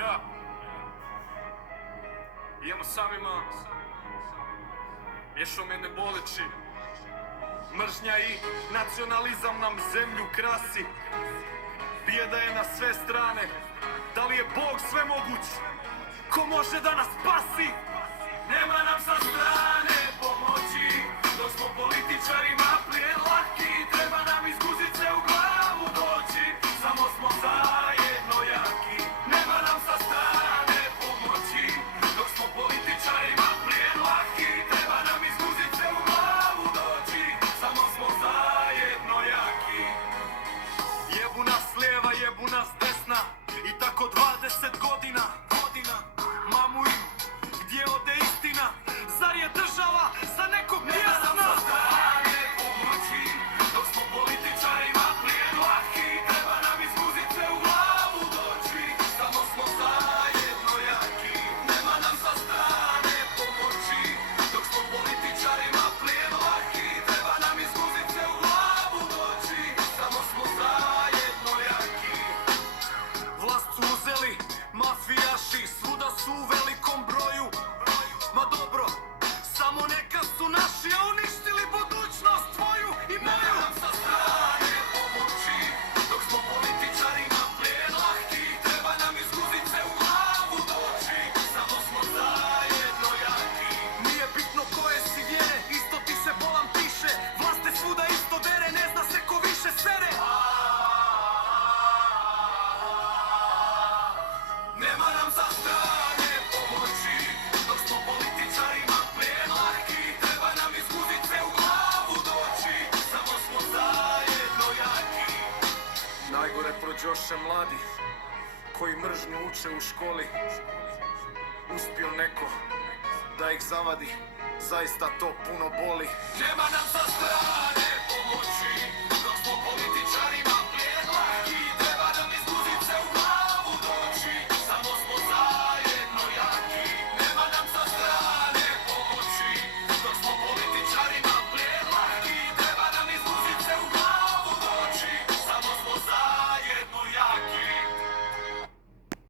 Ja. Idemo samima. Ješo me ne boleći. Mržnja i nacionalizam nam zemlju krasi. Bijeda je na sve strane. Da li je Bog sve moguć? Ko može da nas spasi? Nema nam sa strane pomoći. Dok smo političarima plijen laki. Treba nam izguzit se u glavu doći. Samo smo zajedno jaki. Nema nam sa strane pomoći. Dok smo političarima plijen laki. Treba nam izguzit se u glavu doći. Samo smo zajedno jaki. Jebu nas lijeva, jebu nas desna. I tako 20 godina. Mamu im, gdje ode istina? Zar je država za nekog pjesna? Nema nam sa strane pomoći. Dok smo političarima plijen laki. Treba nam izguzit se u glavu doći. Samo smo zajedno jaki. Nema nam sa strane pomoći. Dok smo političarima plijen laki. Treba nam izguzit se u glavu doći. Samo smo zajedno jaki. Vlast su uzeli mafijaši, svuda su u velikom broju. Ma dobro, samo neka su naši, a uništili budućnost tvoju i moju. Nema nam sa strane pomoći. Dok smo političarima plijen laki. Treba nam izguzit se u glavu doći. Samo smo zajedno jaki. Nije bitno koje si vjere, isto ti se bolan piše. Vlast te svuda isto dere, ne zna se ko više sere. Nema nam sa strane pomoći. Dok smo političarima plijen laki. Treba nam izguzit se u glavu doći. Samo smo zajedno jaki. Najgore prođoše mladi koji mržnju uče u školi. Uspio neko da ih zavadi, zaista to puno boli. Nema nam sa strane pomoći. Dok smo političarima